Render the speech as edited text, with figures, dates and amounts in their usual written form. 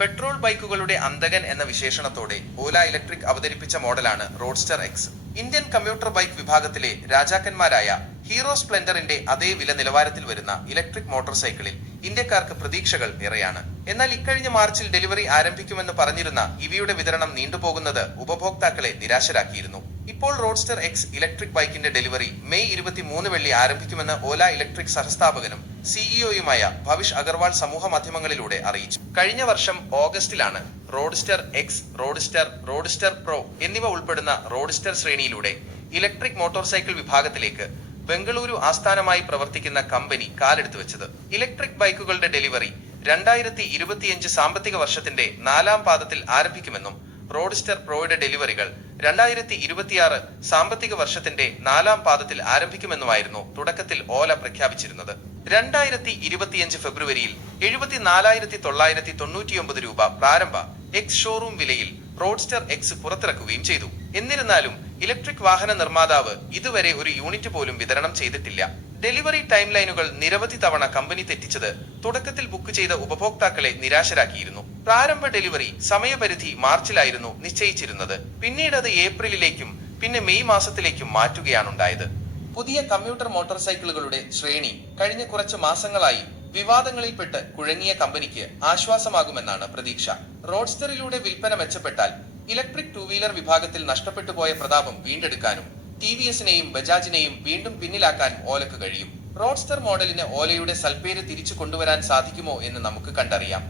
Petrol ബൈക്കുകളുടെ അന്തകൻ എന്ന വിശേഷണത്തോടെ ഓല electric അവതരിപ്പിച്ച മോഡലാണ് roadster X. Indian commuter bike വിഭാഗത്തിലെ രാജാക്കന്മാരായ ഹീറോ സ്പ്ലെൻഡറിന്റെ അതേ വില നിലവാരത്തിൽ വരുന്ന ഇലക്ട്രിക് മോട്ടോർ സൈക്കിളിൽ ഇന്ത്യക്കാർക്ക് പ്രതീക്ഷകൾ ഏറെയാണ്. എന്നാൽ ഇക്കഴിഞ്ഞ മാർച്ചിൽ ഡെലിവറി ആരംഭിക്കുമെന്ന് പറഞ്ഞിരുന്ന ഇവയുടെ വിതരണം നീണ്ടുപോകുന്നത് ഉപഭോക്താക്കളെ നിരാശരാക്കിയിരുന്നു. ഇപ്പോൾ റോഡ്സ്റ്റർ എക്സ് ഇലക്ട്രിക് ബൈക്കിന്റെ ഡെലിവറി മെയ് 23 വെള്ളി ആരംഭിക്കുമെന്ന് ഓല ഇലക്ട്രിക് സഹസ്ഥാപകനും സിഇഒയുമായ ഭവിഷ് അഗർവാൾ സമൂഹ മാധ്യമങ്ങളിലൂടെ അറിയിച്ചു. കഴിഞ്ഞ വർഷം ഓഗസ്റ്റിലാണ് റോഡ്സ്റ്റർ എക്സ്, റോഡ്സ്റ്റർ പ്രോ എന്നിവ ഉൾപ്പെടുന്ന റോഡ്സ്റ്റർ ശ്രേണിയിലൂടെ ഇലക്ട്രിക് മോട്ടോർ സൈക്കിൾ വിഭാഗത്തിലേക്ക് ബംഗളൂരു ആസ്ഥാനമായി പ്രവർത്തിക്കുന്ന കമ്പനി കാലെടുത്തു വെച്ചത്. ഇലക്ട്രിക് ബൈക്കുകളുടെ ഡെലിവറി 2025 സാമ്പത്തിക വർഷത്തിന്റെ 4ാം പാദത്തിൽ ആരംഭിക്കുമെന്നും റോഡ്സ്റ്റർ പ്രോയുടെ ഡെലിവറികൾ 2026 സാമ്പത്തിക വർഷത്തിന്റെ 4ാം പാദത്തിൽ ആരംഭിക്കുമെന്നുമായിരുന്നു തുടക്കത്തിൽ ഓല പ്രഖ്യാപിച്ചിരുന്നത്. 2025 ഫെബ്രുവരിയിൽ 74,999 രൂപ പ്രാരംഭ എക്സ് ഷോറൂം വിലയിൽ റോഡ്സ്റ്റർ എക്സ് പുറത്തിറക്കുകയും ചെയ്തു. എന്നിരുന്നാലും ഇലക്ട്രിക് വാഹന നിർമ്മാതാവ് ഇതുവരെ ഒരു യൂണിറ്റ് പോലും വിതരണം ചെയ്തിട്ടില്ല. ഡെലിവറി ടൈം ലൈനുകൾ നിരവധി തവണ കമ്പനി തെറ്റിച്ചത് തുടക്കത്തിൽ ബുക്ക് ചെയ്ത ഉപഭോക്താക്കളെ നിരാശരാക്കിയിരുന്നു. പ്രാരംഭ ഡെലിവറി സമയപരിധി മാർച്ചിലായിരുന്നു നിശ്ചയിച്ചിരുന്നത്. പിന്നീട് അത് ഏപ്രിലിലേക്കും പിന്നെ മെയ് മാസത്തിലേക്കും മാറ്റുകയാണുണ്ടായത്. പുതിയ കമ്മ്യൂട്ടർ മോട്ടോർ സൈക്കിളുകളുടെ ശ്രേണി കഴിഞ്ഞ കുറച്ച് മാസങ്ങളായി വിവാദങ്ങളിൽപ്പെട്ട് കുഴങ്ങിയ കമ്പനിക്ക് ആശ്വാസമാകുമെന്നാണ് പ്രതീക്ഷ. റോഡ്സ്റ്ററിലൂടെ വിൽപ്പന മെച്ചപ്പെട്ടാൽ ഇലക്ട്രിക് ടൂ വീലർ വിഭാഗത്തിൽ നഷ്ടപ്പെട്ടുപോയ പ്രതാപം വീണ്ടെടുക്കാനും ടിവിഎസിനെയും ബജാജിനെയും വീണ്ടും പിന്നിലാക്കാനും ഓലക്ക് കഴിയും. റോഡ്സ്റ്റർ മോഡലിന് ഓലയുടെ സൽപ്പേര് തിരിച്ചു കൊണ്ടുവരാൻ സാധിക്കുമോ എന്ന് നമുക്ക് കണ്ടറിയാം.